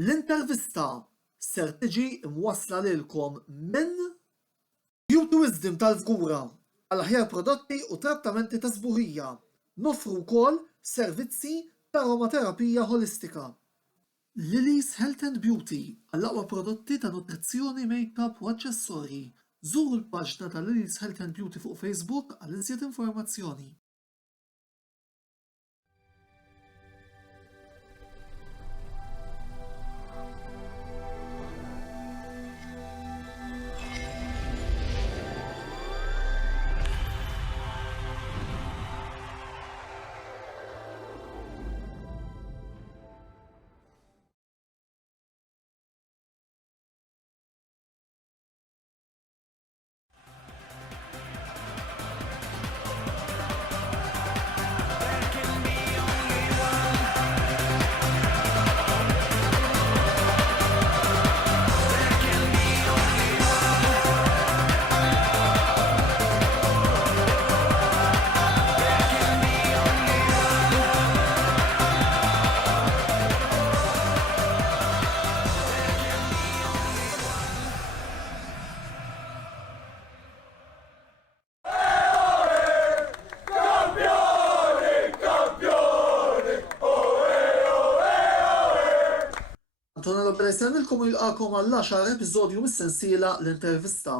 L-intervista ser tiġi mwassla lilkom minn Beauty Wisdom tal-Fgura għal aħjar prodotti u trattamenti ta' sbuħija. Noffru wkoll servizzi ta' aromaterapija holistika. Lily's Health and Beauty għall aqwa prodotti ta' nutrizzjoni, make-up u aċċessorji. Żuru l-paġna ta' Lily's Health and Beauty fuq Facebook għal iżjed informazzjoni. Antonello Bressanilkom jilqakom għall-10 episodju mis-sensiela l-intervista.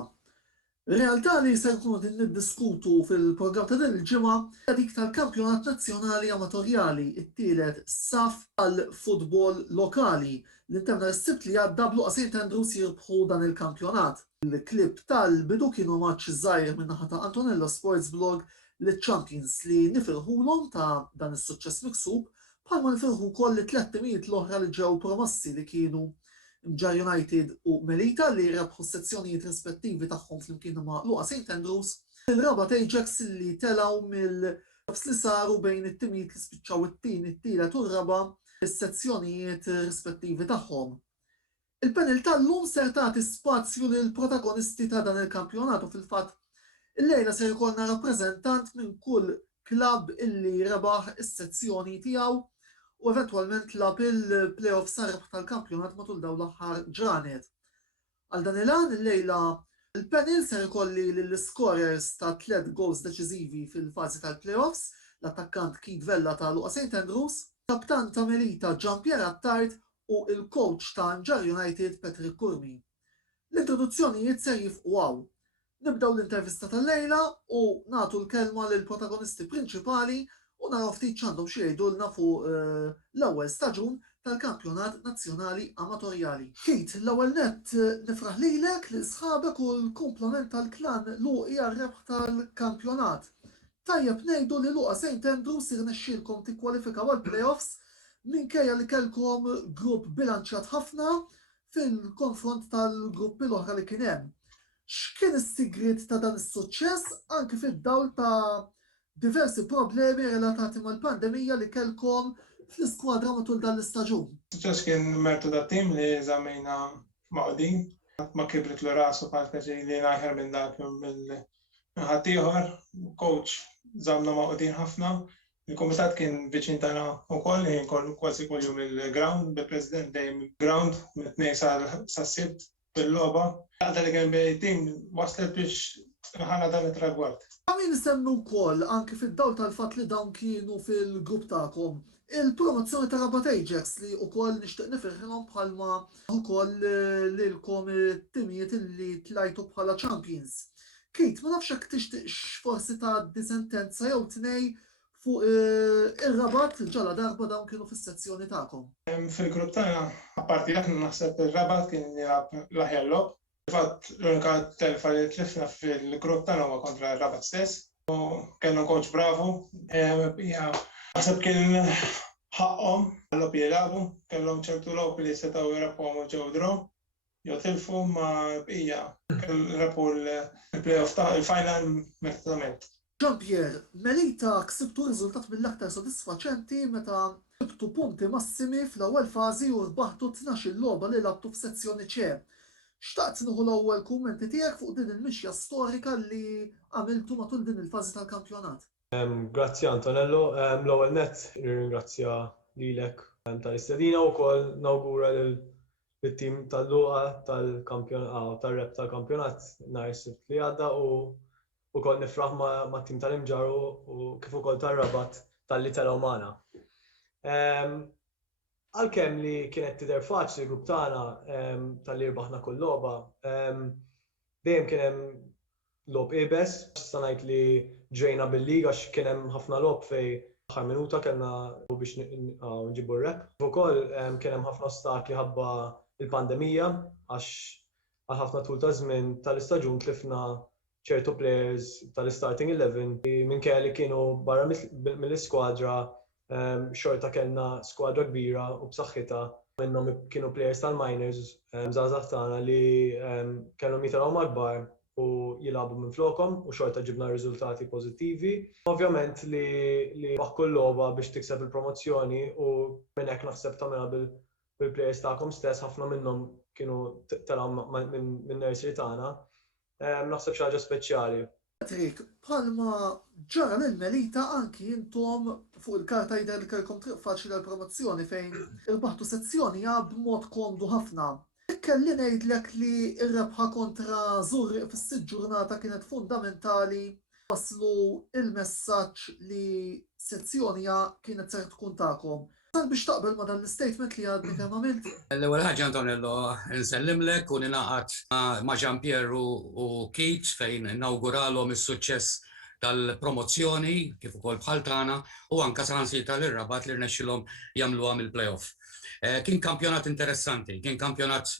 Realtà li se nkunu din niddiskutu fil-programm ta' din il-ġimgħa dik tal-Kampjonat Nazzjonali Amatorjali, it-tielet saf tal-futbol lokali li ntemna s-sibt li għadda bluqa St. Andrews jirbħu dan il-kampjonat. Il-klip tal-bidu kienu maċċ żgħir min-naħa ta' Antonello Sports Blog l-Champions li nifirħulhom ta' dan is-suċċess miksub bħalma nifirħu wkoll li tliet timijiet l-oħra li ġew promossi li kienu Mġar United u Melita li rebħu s-sezzjonijiet rispettivi tagħhom flimkien ma' Luqa St. Andrews. Il-Rabat Ajax li telgħu mill-playoffs li saru bejn it-timijiet li spiċċaw it-tieni, it-tielet u r-raba' is-sezzjonijiet rispettivi tagħhom. Il-panel tal-lum ser tagħti spazju lil protagonisti ta' dan il-kampjonat u fil-fatt illejla ser jkollna rappreżentant minn kull klabb illi rebaħ is-sezzjoni tiegħu u eventwalment tlab il-playoff sarb tal-kampjonat matul dawn l-aħħar ġranet. Għal dan il-għan il-lejla il-panel ser ikolli l-scorers ta' 3 goals deċiżivi fil-fażi tal-playoffs, l-attakkant Keith Vella ta' Luqa St. Andrews, kaptan ta' Melita Jean-Pierre Attard u il-coach ta' Mġar United Patrick Kurmi. L-introduzzjonijiet ser jifqwaw. Nibdaw l-intervista tal-lejla u nagħtu l-kelma lill protagonisti prinċipali u naraw ftit x'għandhom xi jgħidulna fuq l-ewwel staġun tal-Kampjonat Nazzjonali Amatorjali. Keith, l-ewwel nett nifraħ lilek li sħabek u l-kumplament tal-klan Luqi għar-rebħ tal-kampjonat. Tajjeb ngħidu li Luqa St. Andrews irnexxielkom tikkwalifikaw għall-playoffs minkejja li kellkom grupp bilanċjat ħafna fil-konfront tal-gruppi l-oħra li kien hemm. X'kien is-sigriet ta' dan is-suċċess anke fid-dawl ta' diversi problemi relatati mal-pandemija li kellkom fl-iskwadra matul dan l-istaġun? Suċċess kien mertu ta' tim li żammejna maqdin, ma kibret l-rasu bħal li naħer minn dak minn ħadd ieħor, coach żamna maqdin ħafna. Il-Kumitat kien viċin tagħna wkoll li jkun kważi kull jum il-ground, bil-President dejjem ground mit-tnejn sas-sibt bil-logħba. Għadha li kien bej tim waslet biex ħana dan it-tragward. Għamin nistennu wkoll anke fid-dawl tal-fatt li dawn kienu fil-grupp tagħkom il-promozzjoni ta' Rabat Ajax li wkoll nixtieq nifirħilhom bħalma wkoll lilkom it-timijiet li tlajtu bħala champions. Keith, ma nafx hekk tixtieq forsi tgħaddi sentenza jew tnej fuq ir-Rabat ġala darba dawn kienu fis-sezzjoni tagħkom. Fil-grupp tagħna apparti dak naħseb ir-Rabat kien jilgħab l-aħjar logħb. Fatt l-unika telfa li tlifna fil-grupp tagħna huwa kontra r-Rabat stess. U kellhom coach bravu. Naħseb kien ħaqhom għallhom jilagħbu, kellhom ċertu logħbi li setgħu jrebħuhom u ġew draw. Jew tilfu ma bqija rebħu l-playoff ta' il-final mertament. Jean-Pierre, Melita ksibtu riżultat mill-aktar sodisfaċenti meta ksibtu punti massimi fl-ewwel fażi u rbaħtu 12 logħba li labtu f'sezzjoni C. Xtaqt nieħu l-ewwel kummenti tiegħek fuq din il-mixja storika li għamiltu matul din il-fażi tal-kampjonat. Grazzi Antonello. L-ewwel nett nirringrazzja lilek tal-istedina wkoll nawgura lill-tim tal-luqa tal-rep tal-kampjonat nhar is-Sibt li għadda u wkoll nifraħ mat-tim tal-Imġar u kif ukoll tar-Rabat tal-li telgħu magħna. Għalkemm li kienet tidher faċli l-grupp tagħna tal-li rbaħna kull logħba, dejjem kien hemm logħob qiebes, sta ngħid li ġejna bil-liga għax kien hemm ħafna logħob fejn aħħar minuta kellna biex nġibu r-rep. Ukoll kien hemm ħafna ostakli ħabba il-pandemija għax għal ħafna tul ta' żmien tal-istaġun tlifna ċertu players tal-starting 11 minkejja li kienu barra mill-iskwadra xorta kellna skwadra kbira u b'saħħitha minnhom kienu players tal-minors żgħażagħ tagħna li kellhom jitilgħu mal-kbar u jilagħbu minn flokhom u xorta ġibna riżultati pożittivi. Ovvjament li baħ kull logħba biex tikseb il-promozzjoni u minn hekk naħseb tagħmilha bil-players tagħkom stess ħafna minnhom kienu telgħu minn nursery tagħna. Naħseb xi ħaġa speċjali. Patrick, bħalma ġara l-Melita anki intom fuq il-karta jidher li kellkom triq faċli għall-promozzjoni fejn irbaħtu sezzjoni b'mod komdu ħafna. Kelli ngħidlek li r-rebħa kontra Zurriq fis-sitt ġurnata kienet fundamentali waslu il-messaġġ li sezzjoni kienet ser tkun tagħkom. Sal biex taqbel ma dan l-statement li għadni kemm għamilt? L-ewwel ħaġa Antonello, nsellimlek u ninaqat ma' Gianpierre u Keith fejn inauguralhom is-suċċess tal-promozzjoni kif ukoll bħal tagħna u anke saħansitra lir-Rabat li rnexxilhom jagħmluha mill-playoff. Kien kampjonat interessanti, kien kampjonat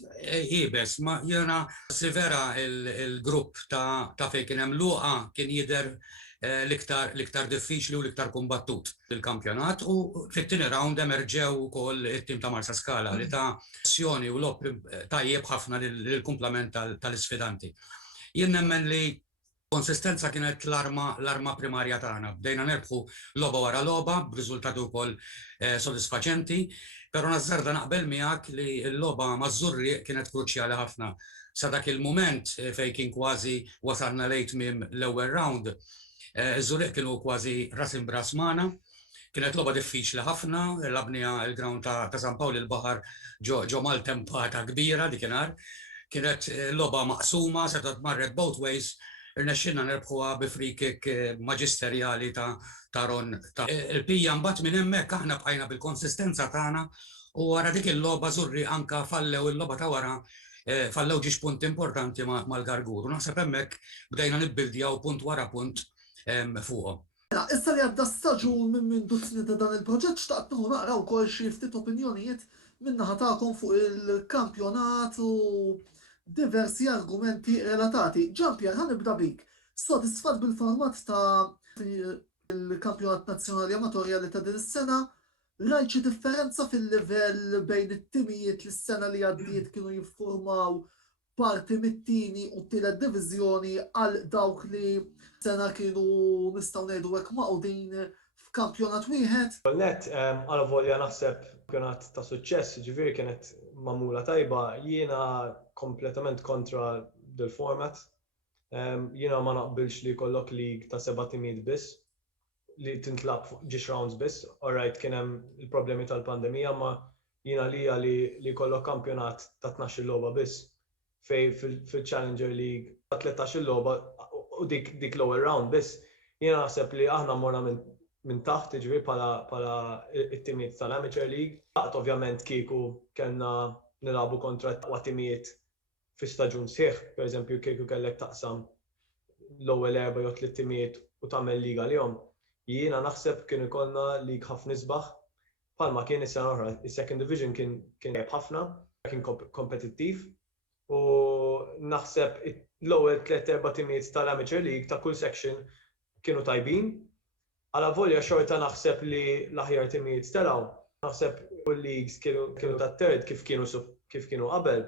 qiebes, ma jiena sivera il-grupp ta' fejn kien hemm luqa kien jidher l-iktar diffiċli u l-iktar kumbattut fil-kampjonat u fit-tieni round emerġew ukoll it-tim ta' Marsa Scala li ta' sessjoni u lob tajjeb ħafna lill-kumplament tal-isfidanti. Jien nemmen li konsistenza kienet l-arma primarja tagħna. Bdejna nerbħu logħba wara logħba b'riżultati wkoll sodisfaċenti, però nażżarda naqbel miegħek li l-logħba maż-Zurriq kienet kruċjali ħafna. Sa dak il-mument fejn kien kważi wasalna lejn tmiem l-ewwel round, iż-Zurriq kienu kważi ras imbras magħna. Kienet logħba diffiċli ħafna, labnija l-ground ta' San Pawl il-Baħar ġo mal-tempata kbira dikinhar. Kienet logħba maqsuma, seta' tmarret both ways. Irnexxinna nerbħuha bi free kick maġisterjali ta' Ron. Il-pija mbagħad minn hemmhekk aħna bqajna bil-konsistenza tagħna u wara dik il-logħba Zurriq anke fallew il-logħba ta' wara fallew ġiex punt importanti mal-Gargur. Naħseb hemmhekk bdejna nibbildjaw punt wara punt fuqhom. Issa li għadda staġun minn mindu tnieda dan il-proġett xtaqt nieħu naqra wkoll xi ftit opinjonijiet min-naħa tagħkom fuq il-kampjonat u diversi argumenti relatati. Gianpierre, ħanibda bik. Sodisfat bil-format ta' il-kampjonat nazzjonali amatorjali ta' din is-sena, rajt xi differenza fil-livell bejn it-timijiet li s-sena li għaddiet kienu jiffurmaw parti mit-tieni u t-tielet diviżjoni għal dawk li sena kienu nistgħu ngħidu hekk maqudin f'kampjonat wieħed. Net għal volja naħseb kampjonat ta' suċċess, ġifieri kienet magħmula tajba, jiena kompletament kontra del-format. Jiena ma naqbilx li jkollok lig ta' 7 timijiet biss li tintlab ġiex rounds biss. Alright, kien hemm il-problemi tal-pandemija, ma jiena li jkollok kampjonat ta' 12 logħba biss fej fil-Challenger League ta' 13 logħba u dik l-ewwel round biss. Jiena naħseb li aħna morna minn taħt ġifieri bħala it-timijiet tal-Amateur League. Taħt ovvjament kieku kellna nilagħbu kontra timijiet fi staġun sieħ, pereżempju kieku kellek taqsam l-ewwel 4 jew 3 timijiet u tagħmel liga lihom. Jiena naħseb kien ikollna lig ħafna isbaħ bħalma kien is-sena oħra. Is-second division kien ħafna, kien kompetittiv u naħseb l-ewwel 3-4 timijiet tal-Amateur League ta' kull section kienu tajbin. Għala volja xorta naħseb li l-aħjar timijiet telgħu. Naħseb kull leagues kienu tat-third kif kienu qabel.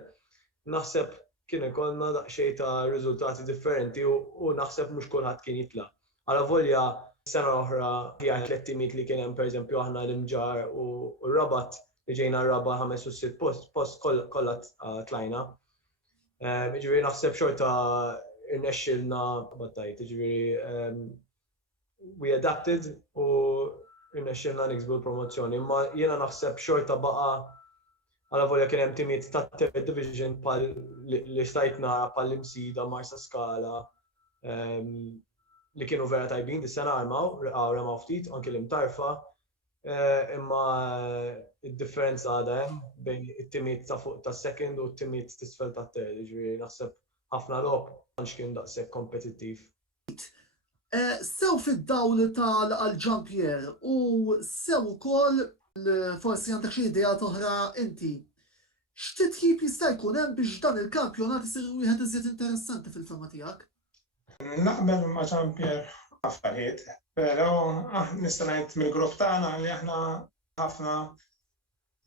Naħseb kien ikollna daqsxejn ta' riżultati differenti u naħseb mhux kulħadd kien jitlaq. Għala volja sena oħra hija 3 timijiet li kien hemm pereżempju aħna l-Imġar u r-Rabat li ġejna r-raba' 5 u 6 post kollha tlajna. Jiġifieri naħseb xorta irnexxielna battajt, jiġifieri we adapted u irnexxielna niksbu l-promozzjoni, imma jiena naħseb xorta baqa' għala volja kien hemm timiet ta' third division bħal li stajt nara bħal imsida Marsa Skala li kienu vera tajbin dis-sena remaw ftit anke l-imtarfa, imma id-differenza għadha hemm bejn it-timiet ta' fuq ta' second u t-timiet t'isfel ta' third, jiġifieri naħseb ħafna logħob għandx kien daqshekk kompetittiv. Sew fid-dawl tal-Jean-Pierre u sew ukoll forsi għandek xi idea oħra inti. X'titjib jista' jkun hemm biex dan il-kampjonat isir wieħed iżjed interessanti fil-fema tiegħek? Naqbel ma' Jean-Pierre affarijiet, però nista' ngħid mill-grupp tagħna li aħna ħafna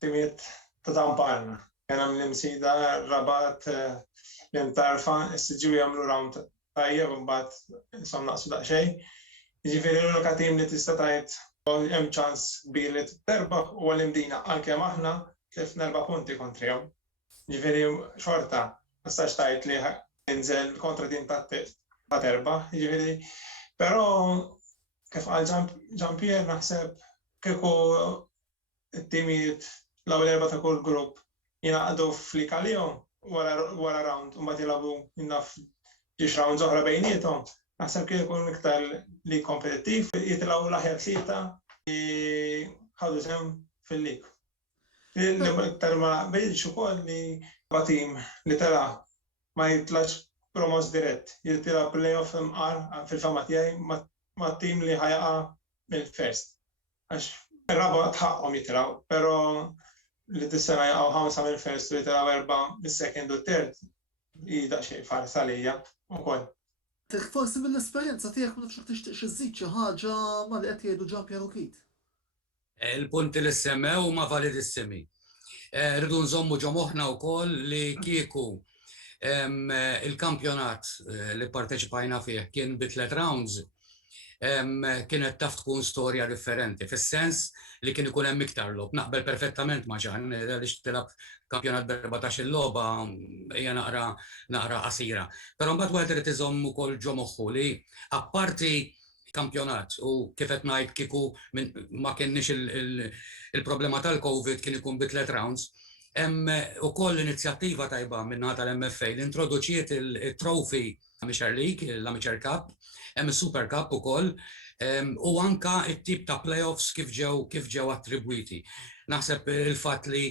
timiet ta' damparna. Kien hemm l-imsida, Rabat, l-imtarfa, s-siġġu jagħmlu round tajjeb imbagħad insom naqsu daqsxejn. Jiġifieri l-unika tim li tista' tgħid hemm ċans kbir li terbaħ huwa l-Imdina għalkemm aħna tlifna 4 punti kontrihom. Jiġifieri xorta ma tistax tgħid li inżel kontra tim ta' terbaħ, jiġifieri. Però kif qal Jean-Pierre naħseb kieku t-timijiet l-ewwel erba' ta' kull grupp jingħaqdu flik għalihom wara round u mbagħad jilagħbu innaf ġiex rounds oħra bejniethom, naħseb kien ikun iktar li kompetittiv, jitilgħu l-aħjar tlieta li ħadu sehem fil-lig. Iktar ma naqbilx ukoll li tim li tela ma jitlax promos dirett, jitilgħu play-off imqar fil-fema tiegħi ma' tim li ħajaqa' mill-first. Għax ir-raba' tħaqqhom jitilgħu, però li dis-sena jaqgħu 5 mill-first u jitilgħu 4 mis-second u third jida xejn fars għalija wkoll. Forsi mill-esperjenza tiegħek ma nafx tixtieq xi żżid xi ħaġa ma li qed jgħidu Jean-Pierre u Keith. Il-punti li semmew ma validissimi. Rridu nżommu ġo moħħna wkoll li kieku il-kampjonat li parteċipajna fih kien bi 3 rounds kienet taf tkun storja differenti, fis-sens li kien ikun hemm iktar logħob. Naqbel perfettament ma' Ġan għaliex tilab kampjonat b'14 logħba hija naqra qasira. Però mbagħad wieħed irid iżomm ukoll ġo moħħu li apparti kampjonat u kif qed ngħid kieku ma kienniex il-problema tal-COVID kien ikun bi 3 rounds, hemm ukoll inizjattiva tajba min-naħa tal-MFA li introduċiet il-trophy Amateur League, l-Amateur Cup, hemm is-Super Cup ukoll, u anka it-tip ta' playoffs kif ġew attribwiti. Naħseb il-fatt li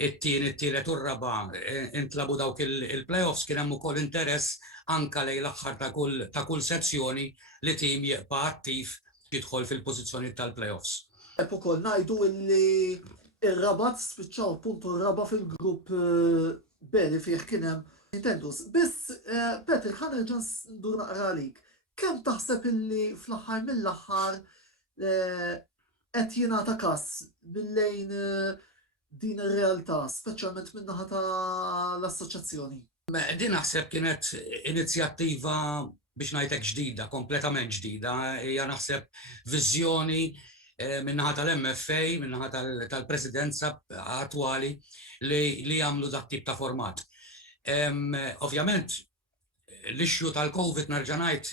it-tielet u r-raba' intlabu dawk il-playoffs kien hemm ukoll interess anka lejn l-aħħar ta' kull sezzjoni li tim jibqa' attiv jidħol fil-pożizzjoni tal-playoffs. Ukoll ngħidu li ir-Rabat spiċċaw puntu r-raba' fil-grupp B li fih kien hemm Nintendus. Biss Petr ħanerġa' ndur naqra għalik. Kemm taħseb illi fl-aħħar mill-aħħar qed jingħata każ billejn din ir-realtà, speċjalment min-naħa tal-assoċjazzjoni? Din naħseb kienet inizjattiva biex ngħidlek ġdida, kompletament ġdida, hija naħseb viżjoni min-naħa tal-MFA, min-naħa tal-presidenza attwali li jagħmlu dak tip ta' format. Ovvjament, l-ixju tal-COVID nerġa' ngħid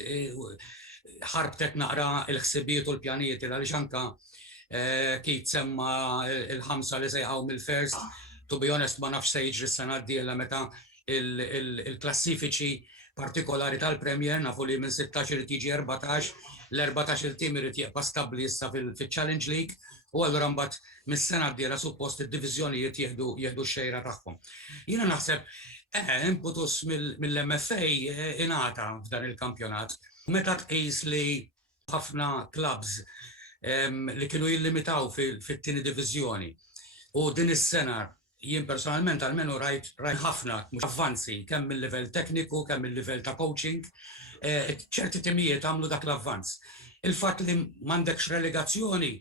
ħarbtet naqra il-ħsibijiet u l-pjanijiet għaliex anke Keith semma il-5 li sejħaw mill-first, to be honest ma nafx se jiġri s-sena d-diela meta il-klassifiċi partikolari tal-Premier nafu li minn 16 irid jiġi 14, l-14 il-tim irid jibqa' stabbli issa fil-Challenge League u allura mbagħad mis-sena d-diela suppost id-diviżjonijiet jieħdu x-xejra tagħhom. Jiena naħseb impetus mill-MFA ingħata f'dan il-kampjonat. Meta tqis li ħafna clubs li kienu jillimitaw fit-tieni diviżjoni u din is-sena jien personalment almenu rajt ħafna mhux avvanzi kemm mill-livell tekniku, kemm mill-livell ta' coaching, ċerti timijiet għamlu dak l-avvanz. Il-fatt li m'għandekx relegazzjoni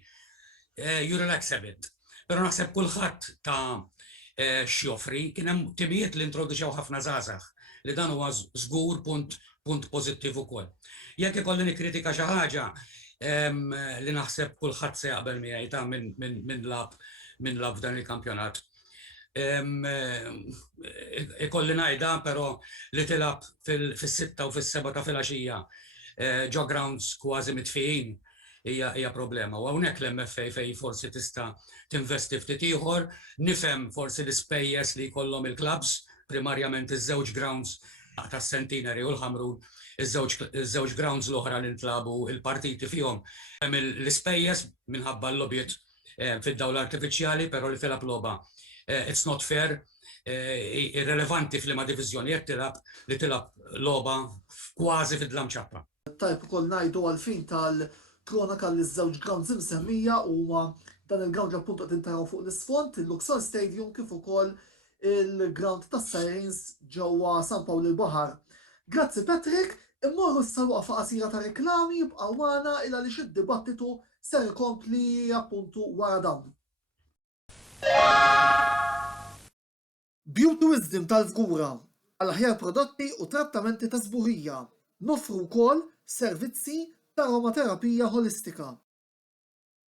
you relax a bit. Però naħseb kulħadd ta' x'joffri kien hemm timijiet li introduċew ħafna żgħażagħ li dan huwa żgur punt pożittiv ukoll. Jekk ikolli nikkritika xi ħaġa li naħseb kulħadd se jaqbel miegħi ta' minn lab f'dan il-kampjonat. Ikolli ngħidha però li tilab fis-6 u fis-7 ta' filgħaxija ġo grounds kważi mitfijin hija problema. U hawnhekk l-MFA fej forsi tista' tinvesti ftit ieħor, nifhem forsi l-ispejjeż li jkollhom il-clubs, primarjament iż-żewġ grounds tas-Centenary u l-Ħamrun, iż-żewġ grounds l-oħra li ntlabu il-partiti fihom. Hemm l-ispejjeż minħabba l-lobjiet fid-dawla artifiċjali, però li tilab logħba. It's not fair, irrelevanti fl-ma diviżjoni jekk tilab logħba kważi fid-dlam ċappa. Tajb ukoll ngħidu għalfin tal-kronika li ż-żewġ grounds imsemmija huma dan il-ground li appuntu qed intaraw fuq l-isfond, il-Luxor Stadium kif ukoll il-ground tas-Sirens ġewwa San Pawl il-Baħar. Grazzi Patrick, immorru issa waqfa qasira ta' reklami jibqgħu magħna il għaliex id-dibattitu ser ikompli appuntu wara dan. Beauty Wisdom tal-Żgura għal aħjar prodotti u trattamenti ta' żbuħija. Nofru wkoll servizzi ta' aromaterapija holistika.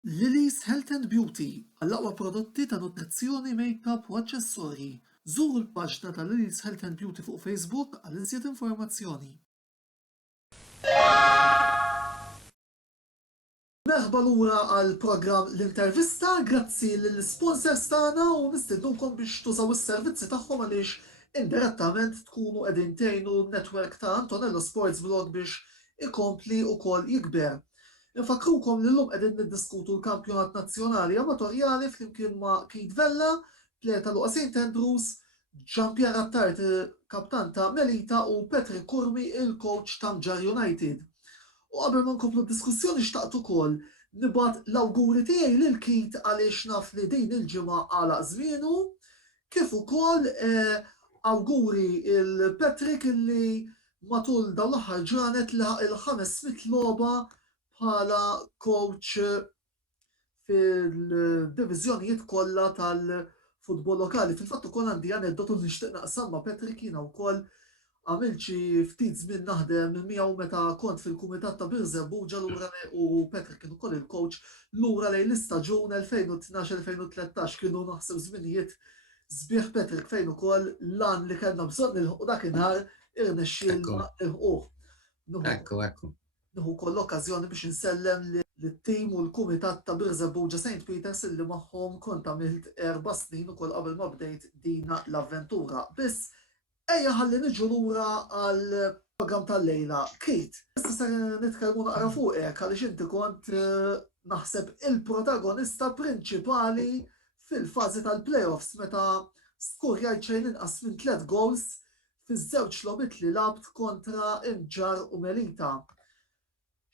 Lily's Health and Beauty għall-aqwa prodotti ta' nutrizzjoni, make-up u aċċessorji. Żuru l-paġna ta' Lily's Health and Beauty fuq Facebook għal iżjed informazzjoni. Merħba lura għal programm l-intervista, grazzi lill-sponsors tagħna u nistednukom biex tużaw is-servizzi tagħhom għaliex indirettament tkunu qegħdin tgħinu n-netwerk ta' Antonello Sports Blog biex ikompli wkoll jikber. Infakrukom li llum qegħdin niddiskutu l-Kampjonat Nazzjonali Amatorjali flimkien ma' Kate Vella, Pleta Luqa St. Andrews, Gianpierre Attart, kaptan ta' Melita u Petri Kurmi, il-coach ta' Mġar United. U qabel ma nkomplu d-diskussjoni xtaqt ukoll nibgħat l-awguri tiegħi lil Kate għaliex naf li din il-ġimgħa għala żmienu, kif ukoll awguri il-Patrick illi matul dawn l-aħħar ġranet laħaq il-500 logħba bħala coach fil-diviżjonijiet kollha tal-futbol lokali. Fil-fatt ukoll għandi aneddotu li nixtieq naqsam ma' Patrick jiena wkoll għamilt xi ftit żmien naħdem miegħu meta kont fil-Kumitat ta' Birżebbuġa lura u Patrick kien ukoll il-coach lura lejn l-istaġun 2012-2013 kienu naħseb żminijiet sbieħ Patrick fejn ukoll lan li kellna bżonn nilħuq dakinhar irnexxielna nilħuh. Ekku. Nieħu wkoll okkażjoni biex insellem lit-tim u l-Kumitat ta' Birżebbuġa St. Peters illi magħhom kont għamilt 4 snin ukoll qabel ma bdejt dina l-avventura. Biss ejja ħalli niġu lura għall-programm tal-lejla. Kate, issa se nitkellmu naqra fuqek għaliex inti kont naħseb il-protagonista prinċipali fil-fażi tal-playoffs meta skurjajt xejn inqas minn 3 goals fiż-żewġ logħbiet li labt kontra Mġar u Melita.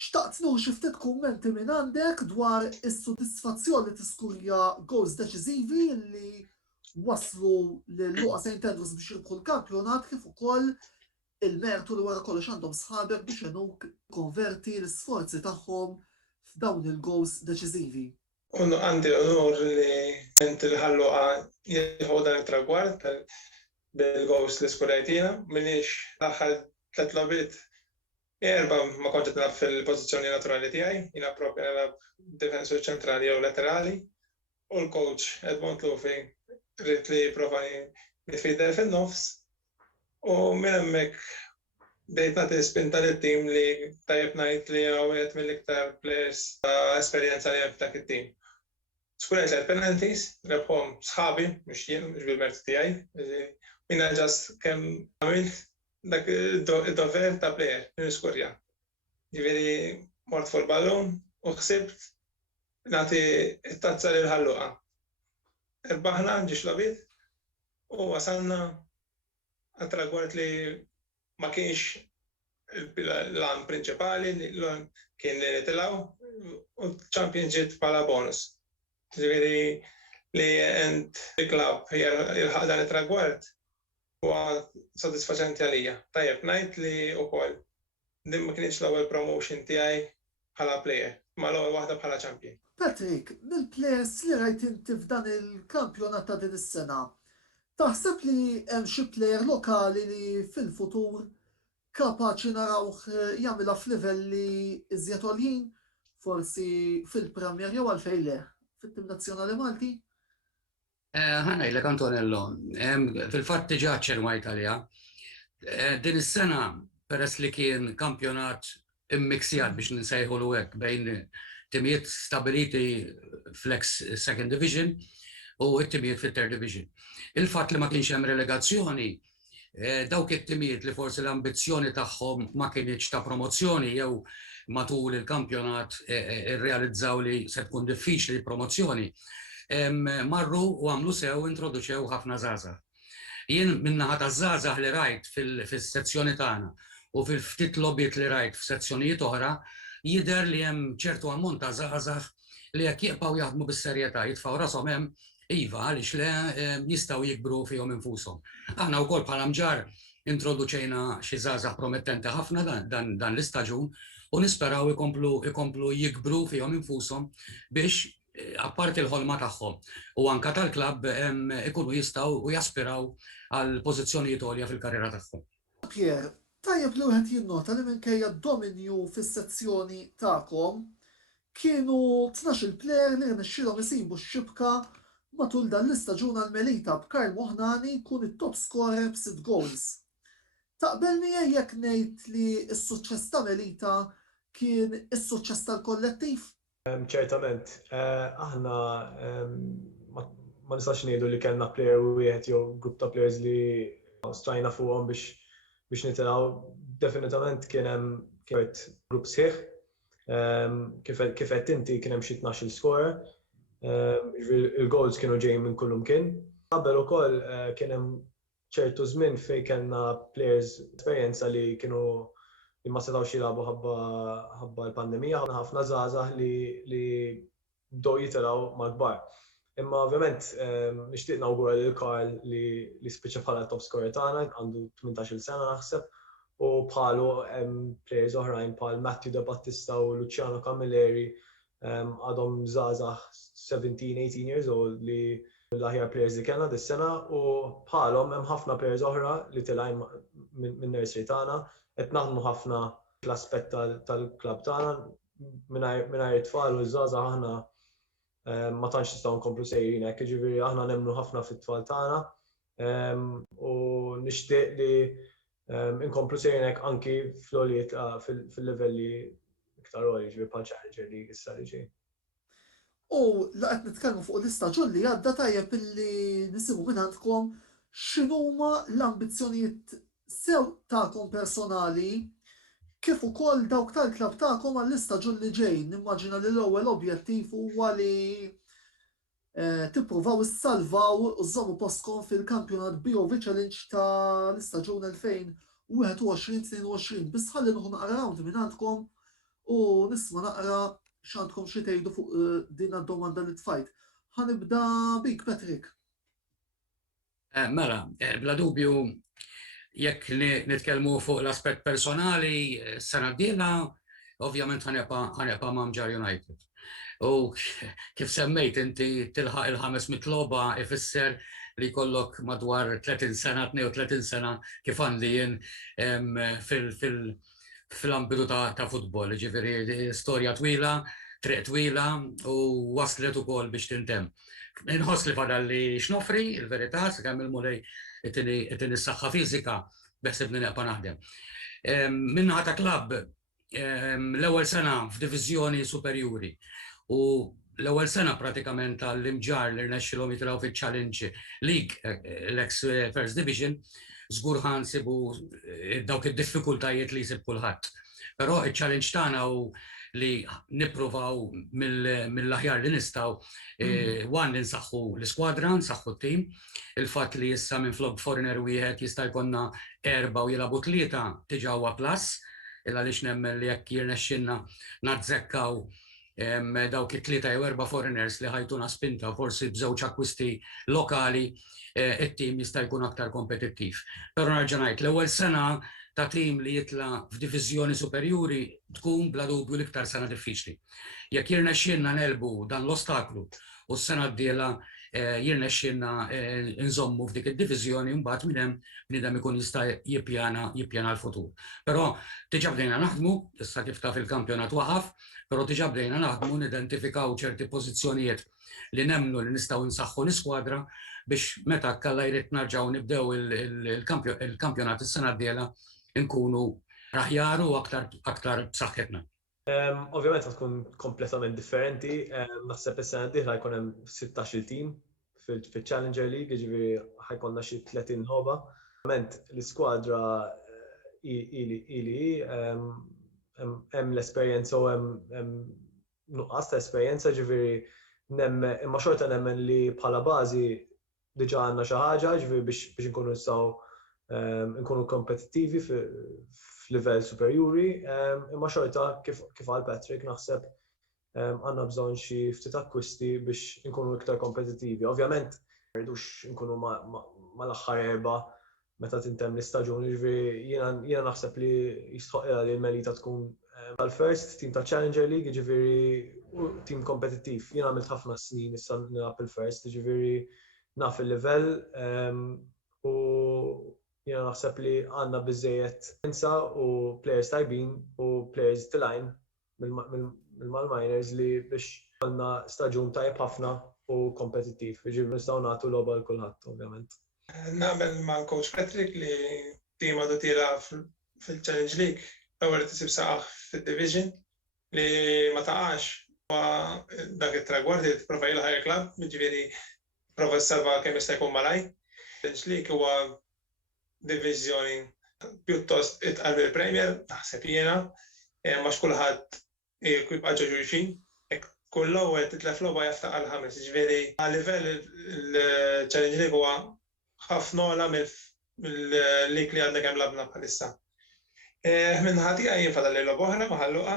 Xtaqt nuħu xi ftit kummenti minn għandek dwar is-sodisfazzjoni li tiskurja goals deċiżivi li waslu l-Luqa St. Andrews biex jirbħu l-kampjonat kif ukoll il-mertu li wara kollox għandhom sħabek biex jenuk konverti l-sforzi tagħhom f'dawn il-goals deċiżivi. Għandi l-onur li inti l-ħalluqa jieħu dan it-tragward bil-goals li skurajtina minix l-aħħar 3 logħbiet 4 ma kontx nilgħab fil-pożizzjoni naturali tiegħi, jiena proprja nilgħab difensur ċentrali jew laterali u l-coach Edmond Lufi rrit li jipprova nifidel fin-nofs u minn hemmhekk bdejt nagħti spinta lit-tim li tajjeb ngħid li huwa wieħed mill-iktar players ta' esperjenza li hemm f'dak it-tim. Skurajt l penalties, rebħhom sħabi, mhux jien, mhux bil-merti tiegħi. Jiena ġast kemm għamilt dak id-dover ta' plejer, niskurja. Ġifieri mort fuq il-ballun u ħsibt nagħti t-tazza lil ħalluqa. Irbaħna ġiex logħbiet u wasalna għat-tragward li ma kienx l-għan prinċipali, l-għan kien li nitilgħu u ċampionship bħala bonus. Ġifieri li end il-klab jilħaq dan it-tragward huwa sodisfaċenti għalija. Tajjeb ngħid li wkoll din ma kienx l-ewwel promotion tiegħi bħala plejer, ma l-ewwel waħda bħala champion. Patrick, mill-players li rajt inti f'dan il-kampjonat ta' din is-sena, taħseb li hemm xi plejer lokali li fil-futur kapaċi narawh jagħmilha f'livelli iżjed għoljin, forsi fil-Premier jew għalfejn le, fit-tim nazzjonali Malti? Ħanajlek Antonello, fil-fatt diġà ċermajt għaliha. Din is-sena peress li kien kampjonat immiksjat biex ninsejħulu hekk bejn timijiet stabiliti flex second division u t-timijiet fit-third division. Il-fatt li ma kienx hemm relegazzjoni, dawk it-timijiet li forsi l-ambizzjoni tagħhom ma kienx ta' promozzjoni jew matul il-kampjonat irrealizzaw li se tkun diffiċli promozzjoni, marru u għamlu sew introduċew ħafna żgħażagħ. Jien min-naħa taż-żgħażagħ li rajt fis-sezzjoni tagħna u fil-ftit logħbiet li rajt f'sezzjonijiet oħra, jidher li hemm ċertu ammont ta' żgħażagħ li jekk jibqgħu jaħdmu bis-serjetà jitfgħu rashom hemm iva għaliex le jistgħu jikbru fihom infushom. Aħna wkoll bħala mġar introduċejna xi żgħażagħ promettenti ħafna dan l-istaġun u nisperaw ikomplu jikbru fihom infushom biex apparti l-ħolma tagħhom u anke tal-klabb ikunu jistgħu u jaspiraw għal pożizzjonijiet għolja fil-karriera tagħhom. Pier, tajjeb li wieħed jinnota li minkejja d-dominju fis-sezzjoni tagħkom kienu 12 plejer li rnexxielhom isibu x-xibka matul dan l-istaġun għall-Melita b'Karl Moħnani jkun it-top scorer b'6 goals. Taqbel miegħi jekk ngħid li s-suċċess ta' Melita kien is-suċċess tal-kollettiv? Ċertament, aħna ma nistax ngħidu li kellna plejer wieħed jew grupp ta' plejers li strajna fuqhom biex nitilgħu. Definitament kien hemm grupp sħiħ, kif qed inti kien hemm xi 12 scorer, il-goals kienu ġejjin minn kullum kien. Qabel ukoll kien hemm ċertu żmien fejn kellna plejers esperjenza li kienu li ma setgħux jilagħbu ħabba l-pandemija, ħafna żgħażagħ li bdew jitilgħu mal-kbar. Imma ovvjament nixtieq nawgura lil Karl li spiċċa bħala top scorer tagħna, għandu 18-il sena naħseb, u bħalu hemm plejers oħrajn bħal Matthew De Battista u Luciano Camilleri għadhom żgħażagħ 17-18 years old li l-aħjar plejers li kellna dis-sena u bħalhom hemm ħafna plejers oħra li tilgħin minn nursery tagħna qed naħdmu ħafna fl-aspett tal-klabb tagħna mingħajr it-tfal u żgħażagħ aħna ma tantx nistgħu nkomplu sejrin hekk, jiġifieri aħna nemmnu ħafna fit-tfal tagħna u nixtieq li nkomplu sejrin hekk anki fl-għoliet fil-livelli iktar għoli ġifieri bħal Challenger League issa li ġej. U qed nitkellmu fuq l-istaġun li għadda tajjeb illi nisimgħu minn għandkom x'inhuma l-ambizzjonijiet sew tagħkom personali kif ukoll dawk tal-klabb tagħkom għall-istaġun li ġej. Nimmaġina li l-ewwel objettiv huwa li tippruvaw issalvaw u żommu postkom fil-kampjonat BOV Challenge tal-istaġun 2021-22 biss ħalli nuħu naqra round minn għandkom u nisma' naqra x'għandkom xi tgħidu fuq din id-domanda li tfajt. Ħanibda bik, Patrick. Mela, bla dubju jekk nitkellmu fuq l-aspett personali, sena d-dieħla ovvjament ħanibqa' ma' Mġar United. U kif semmejt inti tilħaq il-500 logħba ifisser li jkollok madwar 30 sena, 32 sena kif għandi jien fil-ambitu ta' futbol. Ġifieri storja twila, triq twila u waslet ukoll biex tintemm. Inħoss li fadal li x'nofri, il-verità, sakemm il-mulej it-tini s-saħħa fiżika beħseb neqpa' naħdem. Minnaħa ta' klabb l-ewwel sena f'diviżjoni superjuri u l-ewwel sena pratikament tal-imġar li rnexxilhom jitilgħu fiċ-Challenge League l-ex First Division, żgur ħansibu dawk id-diffikultajiet li jsib kulħadd. Però iċ-challenge tagħna u li nippruvaw mill-aħjar li nistgħu li nsaħħu l-iskwadra, nsaħħu t-tim. Il-fatt li issa minn flok foreigner wieħed jista' jkollna 4 u jilagħbu 3 tiġa plus, għaliex nemmen li jekk jirnexxinna nazzekkaw dawk it-3 jew 4 foreigners li ħajtuna spinta forsi b'żewġ akkwisti lokali, it-tim jista' jkun aktar kompetittiv. Però nerġa' ngħid l-ewwel sena ta' tim li jitla f'diviżjoni superjuri tkun bla dubju l-iktar sena diffiċli. Jekk jirnexxinna nelbu dan l-ostaklu u s-sena d-dieħla jirnexxinna nżommu f'dik id-diviżjoni mbagħad minn hemm bniedem ikun jista' jippjana l-futur. Però diġà bdejna naħdmu, issa kif taf il-kampjonat waqaf, però diġà bdejna naħdmu nidentifikaw ċerti pożizzjonijiet li nemmnu li nistgħu nsaħħu l-iskwadra biex meta Alla jrid narġgħu nibdew il-kampjonat is-sena d-dieħla nkunu aħjar u aktar b'saħħitna. Ovvjament tkun kompletament differenti, naħseb is-sena d-dieħla jkun hemm 16-il tim fil-Challenger League, jiġifieri ħajkonna xi 30 logħba. Ovvjament l-iskwadra ili hemm l-esperjenza u hemm nuqqas ta' esperjenza, ġifieri imma xorta nemmen li bħala bażi diġà għandna xi ħaġa, ġifieri biex inkunu nistgħu nkunu kompetittivi f'livell superjuri, imma xorta kif qal Patrick naħseb għandna bżonn xi ftit akkwisti biex inkunu iktar kompetittivi. Ovvjament ma rridux inkunu mal-aħħar erba' meta tintemm l-istaġun, jiġifieri jiena naħseb li jistħoqilha li l-Melita tkun tal-first team ta' Challenger League, jiġifieri tim kompetittiv. Jien għamilt ħafna snin issa nilgħab il-first, jiġifieri naf il-livell u jiena naħseb li għandna biżżejjed insa u players tajbin u players tilajn mill-minors li biex għandna staġun tajb ħafna u kompetittiv. Jiġifieri nistgħu nagħtu logħba l kulħadd ovvjament. Naqbel ma' Coach Patrick li tim għadu tira fil-Challenge League l-ewwel tisib saqaħ fid-division li ma taqax dak it-tragward li tipprova jilħaq il-klabb, jiġifieri prova salva kemm jista' jkun malaj. Challenge League huwa diviżjoni pjuttost itqal mill-Premier, naħseb jiena, ma x'kulħadd jibqa' ġo xulxin. Kull ewwel titlef logħba jaftaq għal ħames, jiġifieri għal livell il-Challenge League huwa ħafna ogħla mill-lig li għandna kemm labna bħalissa. Minn ħati għajin fadal li logħba oħra maħalluqa,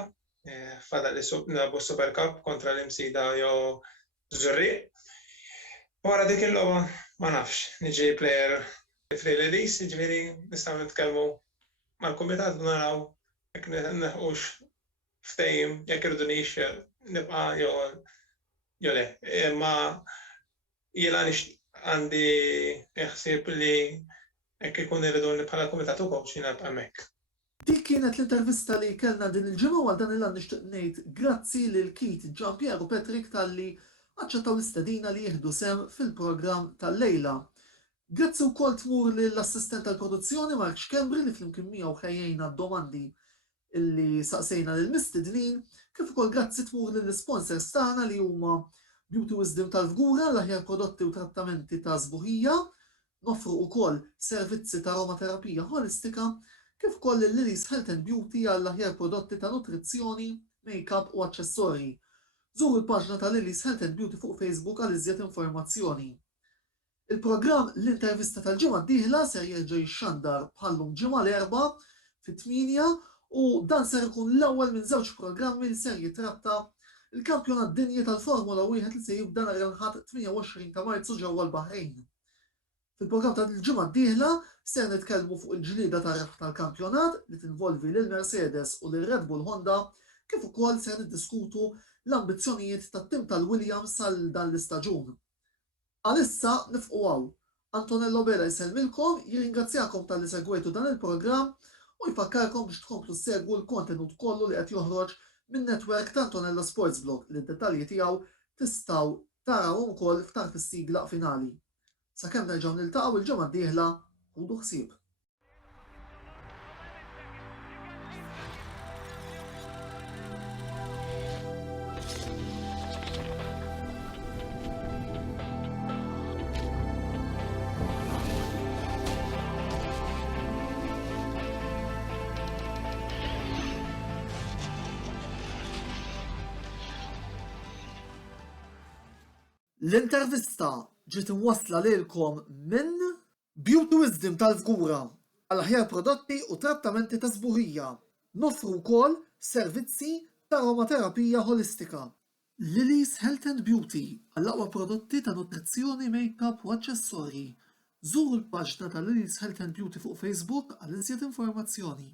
fadal li nilagħbu Super Cup kontra l-imsida jew Żurriq. Wara dik il-logħba ma nafx, niġi player free release, jiġifieri nistgħu nitkellmu mal-kumitat u naraw jekk neħqux ftehim jekk irdunix nibqa' jew le. Imma jiena għandi ħsieb li jekk ikun irridu bħala kumitat u coach jiena nibqa' hemmhekk. Dik kienet l-intervista li kellna din il-ġimgħa għal dan il-għan nixtieq ngħid grazzi lil Kit, Gianpiero u Patrick talli aċċettaw l-istedina li jieħdu sem fil-programm tal-lejla. Grazzi wkoll tmur lill-assistent tal-produzzjoni Mark Xkembri li flimkien miegħu ħejjejna d-domandi illi saqsejna lill-mistednin, kif ukoll grazzi tmur lill-sponsors tagħna li huma Beauty Wisdom tal-Fgura, l-aħjar prodotti u trattamenti ta' sbuħija, noffru wkoll servizzi ta' aromaterapija holistika, kif ukoll il-Lily's Health and Beauty għall-aħjar prodotti ta' nutrizzjoni, make-up u aċċessorji. Żuru l-paġna ta' Lily's Health and Beauty fuq Facebook għal iżjed informazzjoni. Il-programm l-intervista tal-ġimgħa d-dieħla ser jerġa' jixxandar bħallum ġimgħa l-erba' fit-8 u dan ser ikun l-ewwel minn żewġ programmi li ser jitratta il-Kampjonat Dinji tal-Formula 1 li se jibda nhar il-ħadd 28 ta' Marzu ġewwa l-Baħrejn. Fil-programm ta' il-ġimgħa d-dieħla ser nitkellmu fuq il-ġlieda tar-rebħ tal-kampjonat li tinvolvi lil Mercedes u lil Red Bull Honda, kif ukoll ser niddiskutu l-ambizzjonijiet tat-tim tal-Williams sal dan l-istaġun. Għalissa nifqu għaw. Antonello Bera jselmilkom, jirringrazzjakom tal-li segwejtu dan il-programm u jfakkarkom biex tkomplu segwu l-kontenut kollu li qed joħroġ min-netwerk ta' Antonello Sports Blog li d-dettalji tiegħu tistgħu tarawhom ukoll f'tar fis-sigla finali. Sakemm nerġgħu niltaqgħu il-ġimgħa d-dieħla ħudu ħsieb. L-intervista ġiet imwassla lilkom minn Beauty Wisdom tal-Fgura għall-aħjar prodotti u trattamenti ta' sbuħija. Noffru wkoll servizzi ta' aromaterapija holistika. Lily's Health and Beauty għall-aqwa prodotti ta' nutrizzjoni, make-up u aċċessorji. Żuru l-paġna ta' Lily's Health and Beauty fuq Facebook għal iżjed informazzjoni.